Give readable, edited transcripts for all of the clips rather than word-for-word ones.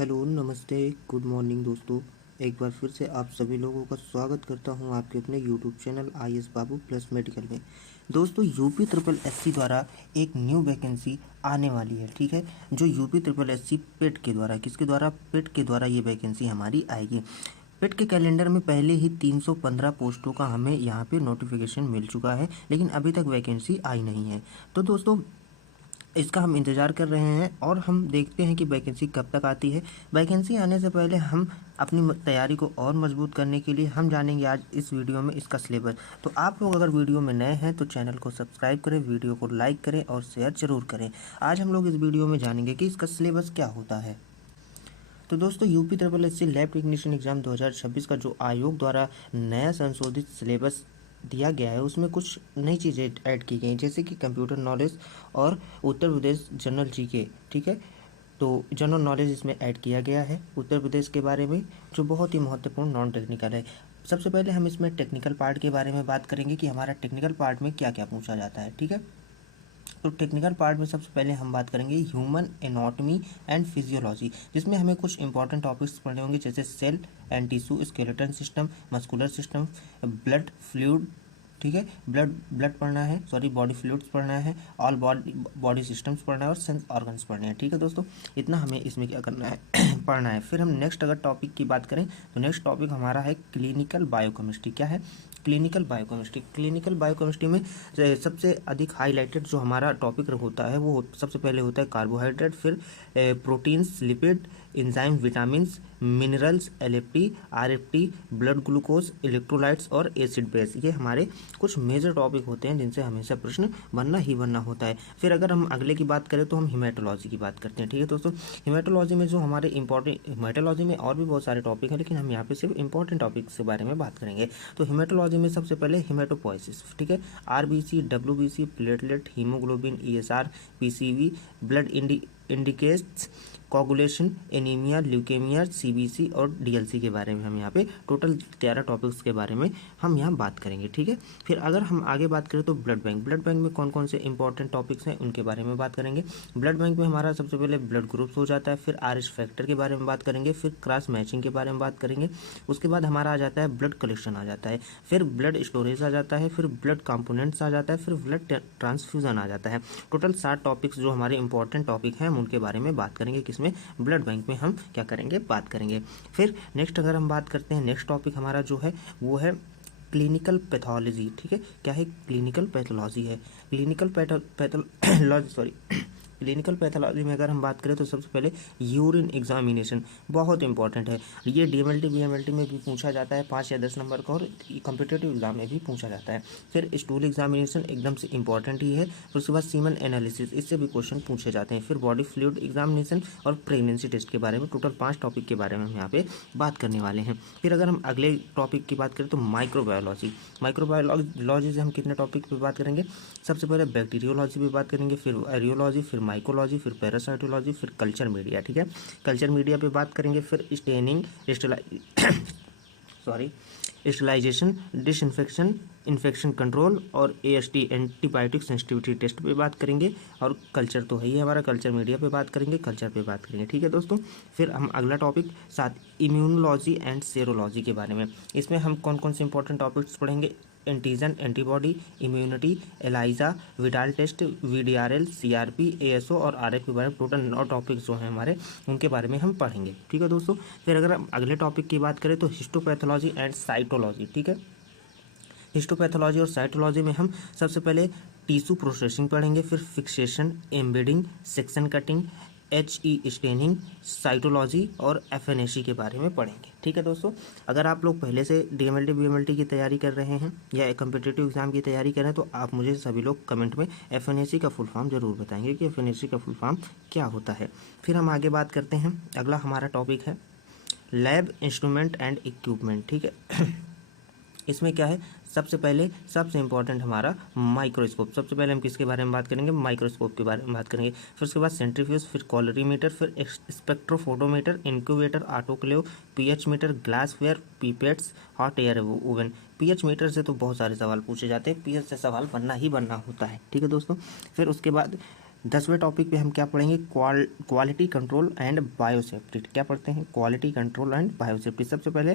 Hello, नमस्ते, good morning दोस्तों। एक बार फिर से आप सभी लोगों का स्वागत करता हूं आपके अपने यूट्यूब चैनल आईएएस बाबू प्लस मेडिकल में। दोस्तों, यूपी ट्रिपल एससी द्वारा एक न्यू वैकेंसी आने वाली है, ठीक है। जो यूपी ट्रिपल एससी पेट के द्वारा, किसके द्वारा? पेट के द्वारा ये वैकेंसी हमारी आएगी। पेट के कैलेंडर में पहले ही 315 पोस्टों का हमें यहाँ पे नोटिफिकेशन मिल चुका है, लेकिन अभी तक वैकेंसी आई नहीं है। तो दोस्तों, इसका हम इंतज़ार कर रहे हैं और हम देखते हैं कि वैकेंसी कब तक आती है। वैकेंसी आने से पहले हम अपनी तैयारी को और मजबूत करने के लिए हम जानेंगे आज इस वीडियो में इसका सिलेबस। तो आप लोग अगर वीडियो में नए हैं तो चैनल को सब्सक्राइब करें, वीडियो को लाइक करें और शेयर जरूर करें। आज हम लोग इस वीडियो में जानेंगे कि इसका सिलेबस क्या होता है। तो दोस्तों, UP triple SC lab technician exam 2026 का जो आयोग द्वारा नया संशोधित सिलेबस दिया गया है, उसमें कुछ नई चीज़ें ऐड की गई, जैसे कि कंप्यूटर नॉलेज और उत्तर प्रदेश जनरल जीके, ठीक है। तो जनरल नॉलेज इसमें ऐड किया गया है उत्तर प्रदेश के बारे में, जो बहुत ही महत्वपूर्ण नॉन टेक्निकल है। सबसे पहले हम इसमें टेक्निकल पार्ट के बारे में बात करेंगे कि हमारा टेक्निकल पार्ट में क्या क्या पूछा जाता है, ठीक है। तो टेक्निकल पार्ट में सबसे पहले हम बात करेंगे ह्यूमन एनाटॉमी एंड फिजियोलॉजी, जिसमें हमें कुछ इंपॉर्टेंट टॉपिक्स पढ़ने होंगे, जैसे cell and tissue, skeleton system, muscular system, blood fluid, ठीक है। ब्लड पढ़ना है, बॉडी फ्लूइड्स पढ़ना है, ऑल बॉडी सिस्टम्स पढ़ना है और सेंस ऑर्गन्स पढ़ने हैं, ठीक है दोस्तों। इतना हमें इसमें क्या करना है पढ़ना है। फिर हम नेक्स्ट अगर टॉपिक की बात करें तो नेक्स्ट टॉपिक हमारा है क्लिनिकल बायोकेमिस्ट्री। क्या है? Clinical biochemistry. क्लिनिकल बायोकेमिस्ट्री में सबसे अधिक हाईलाइटेड जो हमारा टॉपिक होता है वो सबसे पहले होता है कार्बोहाइड्रेट, फिर proteins, lipid, enzyme, vitamins, minerals, LFT, RFT, blood glucose, electrolytes और एसिड बेस। ये हमारे कुछ मेजर टॉपिक होते हैं जिनसे हमेशा प्रश्न बनना ही बनना होता है। फिर अगर हम अगले की बात करें तो हम हिमेटोलॉजी की बात करते हैं, ठीक है दोस्तों। हिमेटोलॉजी में जो हमारे इंपॉर्टेंट, हिमेटोलॉजी में और भी बहुत सारे टॉपिक हैं, लेकिन हम यहाँ पे सिर्फ इंपॉर्टेंट टॉपिक्स के बारे में बात करेंगे। तो हिमेटोलॉजी में सबसे पहले हिमेटोपोइसिस, ठीक है। RBC, WBC, platelet, haemoglobin, ESR, PCV, blood indicates, coagulation, anaemia, leukaemia, CBC और डीएलसी के बारे में हम यहाँ पे टोटल 13 टॉपिक्स के बारे में हम यहाँ बात करेंगे, ठीक है। फिर अगर हम आगे बात करें तो ब्लड बैंक में कौन कौन से इंपॉर्टेंट टॉपिक्स हैं उनके बारे में बात करेंगे। ब्लड बैंक में हमारा सबसे पहले ब्लड ग्रुप्स हो जाता है, फिर आरएच फैक्टर के बारे में बात करेंगे, फिर क्रॉस मैचिंग के बारे में बात करेंगे। उसके बाद हमारा आ जाता है ब्लड कलेक्शन आ जाता है, फिर ब्लड स्टोरेज आ जाता है, फिर ब्लड कंपोनेंट्स आ जाता है, फिर ब्लड ट्रांसफ्यूजन आ जाता है। टोटल 7 टॉपिक्स जो हमारे इंपॉर्टेंट टॉपिक हैं हम उनके बारे में बात करेंगे, किसमें? ब्लड बैंक में हम क्या करेंगे? बात करेंगे। फिर नेक्स्ट अगर हम बात करते हैं, नेक्स्ट टॉपिक हमारा जो है वो है क्लिनिकल पैथोलॉजी, ठीक है। क्या है? क्लिनिकल पैथोलॉजी है। क्लिनिकल पैथोलॉजी में अगर हम बात करें तो सबसे पहले यूरिन एग्जामिनेशन बहुत इंपॉर्टेंट है। ये डीएमएलटी बीएमएलटी में भी पूछा जाता है 5 या 10 नंबर का, और कॉम्पिटिटिव एग्जाम में भी पूछा जाता है। फिर स्टूल एग्जामिनेशन एकदम से इंपॉर्टेंट ही है। फिर उसके बाद सीमन एनालिसिस, इससे भी क्वेश्चन पूछे जाते हैं। फिर बॉडी फ्लूइड एग्जामिनेशन और प्रेगनेंसी टेस्ट के बारे में, टोटल 5 टॉपिक के बारे में हम यहाँ पे बात करने वाले हैं। फिर अगर हम अगले टॉपिक की बात करें तो माइक्रोबायोलॉजी से हम कितने टॉपिक पे बात करेंगे? सबसे पहले बैक्टीरियोलॉजी पे बात करेंगे, फिर एरियोलॉजी, फिर माइकोलॉजी, फिर पैरासाइटोलॉजी, फिर कल्चर मीडिया, ठीक है। कल्चर मीडिया पे बात करेंगे, फिर staining, sterilisation, disinfection, infection control और एएसटी, एंटीबायोटिक सेंसिटिविटी टेस्ट पे बात करेंगे। और कल्चर तो है ही हमारा, कल्चर मीडिया पे बात करेंगे, कल्चर पे बात करेंगे, ठीक है दोस्तों। फिर हम अगला टॉपिक इम्यूनोलॉजी एंड सेरोलॉजी के बारे में, इसमें हम कौन कौन से इंपॉर्टेंट टॉपिक्स पढ़ेंगे? Antigen, antibody, immunity, ELISA, Widal test, VDRL, CRP, ASO और आरएफ के बारे में टोटल 9 टॉपिक्स जो हैं हमारे, उनके बारे में हम पढ़ेंगे, ठीक है दोस्तों। फिर अगर हम अगले टॉपिक की बात करें तो हिस्टोपैथोलॉजी एंड साइटोलॉजी, ठीक है। हिस्टोपैथोलॉजी और साइटोलॉजी में हम सबसे पहले टिश्यू प्रोसेसिंग पढ़ेंगे, फिर fixation, embedding, section cutting, staining, cytology और एफएनएसी के बारे में पढ़ेंगे, ठीक है दोस्तों। अगर आप लोग पहले से डीएमएलटी बीएमएलटी की तैयारी कर रहे हैं या कॉम्पिटिटिव एग्जाम की तैयारी कर रहे हैं तो आप मुझे सभी लोग कमेंट में एफएनएसी का फुल फॉर्म जरूर बताएंगे कि एफएनएसी का फुल फॉर्म क्या होता है। फिर हम आगे बात करते हैं, अगला हमारा टॉपिक है लैब इंस्ट्रूमेंट एंड इक्विपमेंट, ठीक है। इसमें क्या है? सबसे पहले सबसे इंपॉर्टेंट हमारा माइक्रोस्कोप। सबसे पहले हम किसके बारे में बात करेंगे? माइक्रोस्कोप के बारे में बात करेंगे। फिर उसके बाद सेंट्रीफ्यूज, फिर कॉलरीमीटर, फिर spectrophotometer, incubator, autoclave, pH meter, glassware, pipettes, hot air oven. PH meter से तो बहुत सारे सवाल पूछे जाते हैं, पीएच से सवाल बनना ही बनना होता है, ठीक है दोस्तों। फिर उसके बाद 10वें टॉपिक पे हम क्या पढ़ेंगे, क्वालिटी कंट्रोल एंड बायोसेफ्टी। क्या पढ़ते हैं, क्वालिटी कंट्रोल एंड बायोसेफ्टी। सबसे पहले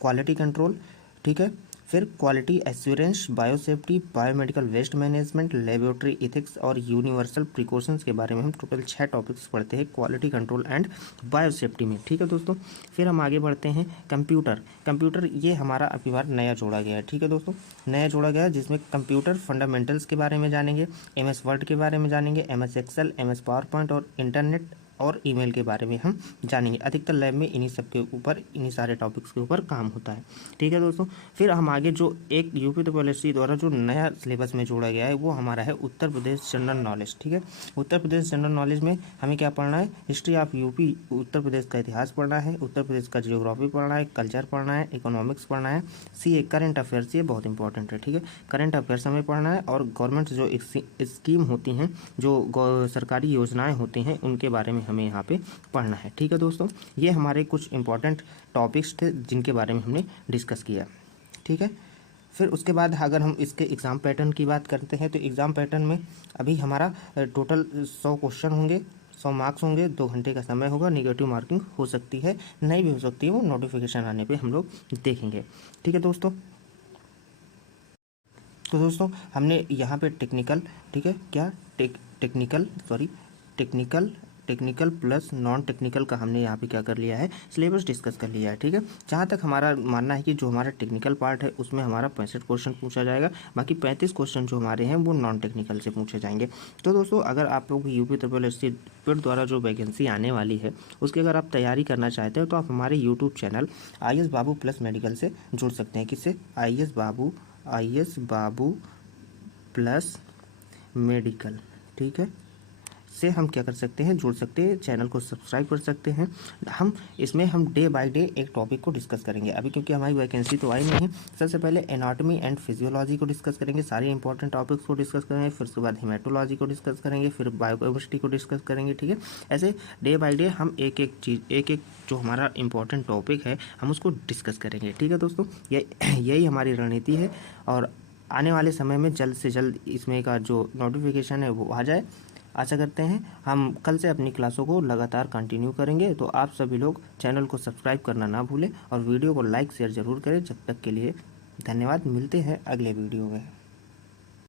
क्वालिटी कंट्रोल, ठीक है, फिर quality assurance, biosafety, biomedical waste management, laboratory ethics और यूनिवर्सल प्रिकॉशंस के बारे में हम टोटल 6 टॉपिक्स पढ़ते हैं क्वालिटी कंट्रोल एंड बायोसेफ्टी में, ठीक है दोस्तों। फिर हम आगे बढ़ते हैं कंप्यूटर ये हमारा अभी बार नया जोड़ा गया है, ठीक है दोस्तों, नया जोड़ा गया है, जिसमें कंप्यूटर फंडामेंटल्स के बारे में जानेंगे, MS वर्ड के बारे में जानेंगे, MS Excel, MS PowerPoint और इंटरनेट और ईमेल के बारे में हम जानेंगे। अधिकतर लैब में इन्हीं सब के ऊपर, इन्हीं सारे टॉपिक्स के ऊपर काम होता है, ठीक है दोस्तों। फिर हम आगे जो एक UPSSC द्वारा जो नया सिलेबस में जोड़ा गया है वो हमारा है उत्तर प्रदेश जनरल नॉलेज, ठीक है। उत्तर प्रदेश जनरल नॉलेज में हमें क्या पढ़ना है, history of UP, Uttar Pradesh का इतिहास पढ़ना है, उत्तर प्रदेश का जियोग्राफी पढ़ना है, कल्चर पढ़ना है, इकोनॉमिक्स पढ़ना है, CA करंट अफेयर्स, ये बहुत इंपॉर्टेंट है, ठीक है। करंट अफेयर्स हमें पढ़ना है और गवर्नमेंट जो स्कीम होती हैं, जो सरकारी योजनाएं होती हैं, उनके बारे में हमें यहाँ पे पढ़ना है, ठीक है दोस्तों। ये हमारे कुछ इंपॉर्टेंट टॉपिक्स थे जिनके बारे में हमने डिस्कस किया, ठीक है। फिर उसके बाद अगर हम इसके एग्ज़ाम पैटर्न की बात करते हैं तो एग्ज़ाम पैटर्न में अभी हमारा टोटल 100 क्वेश्चन होंगे, 100 मार्क्स होंगे, 2 घंटे का समय होगा, नेगेटिव मार्किंग हो सकती है, नहीं भी हो सकती है, वो नोटिफिकेशन आने पे हम लोग देखेंगे, ठीक है दोस्तों। तो दोस्तों हमने यहाँ पे टेक्निकल, ठीक है, क्या टेक्निकल प्लस नॉन टेक्निकल का हमने यहाँ पे क्या कर लिया है, सिलेबस डिस्कस कर लिया है, ठीक है। जहाँ तक हमारा मानना है कि जो हमारा टेक्निकल पार्ट है उसमें हमारा 65 क्वेश्चन पूछा जाएगा, बाकी 35 क्वेश्चन जो हमारे हैं वो नॉन टेक्निकल से पूछे जाएंगे। तो दोस्तों अगर आप लोग UPSSC द्वारा जो वैकेंसी आने वाली है उसकी अगर आप तैयारी करना चाहते हो तो आप हमारे YouTube channel IS Babu plus medical से जुड़ सकते हैं। किससे, IS बाबू प्लस मेडिकल, ठीक है, से हम क्या कर सकते हैं, जुड़ सकते हैं, चैनल को सब्सक्राइब कर सकते हैं। हम डे बाय डे एक टॉपिक को डिस्कस करेंगे। अभी क्योंकि हमारी वैकेंसी तो आई नहीं है, सबसे पहले एनाटॉमी एंड फिजियोलॉजी को डिस्कस करेंगे, सारे इंपॉर्टेंट टॉपिक्स को डिस्कस करेंगे, फिर उसके बाद हेमेटोलॉजी को डिस्कस करेंगे, फिर बायोकेमिस्ट्री को डिस्कस करेंगे, ठीक है। ऐसे डे बाय डे हम एक जो हमारा इंपॉर्टेंट टॉपिक है हम उसको डिस्कस करेंगे, ठीक है दोस्तों। यही हमारी रणनीति है और आने वाले समय में जल्द से जल्द इसमें का जो नोटिफिकेशन है वो आ जाए। आशा करते हैं हम कल से अपनी क्लासों को लगातार कंटिन्यू करेंगे। तो आप सभी लोग चैनल को सब्सक्राइब करना ना भूलें और वीडियो को लाइक शेयर ज़रूर करें। जब तक के लिए धन्यवाद, मिलते हैं अगले वीडियो में।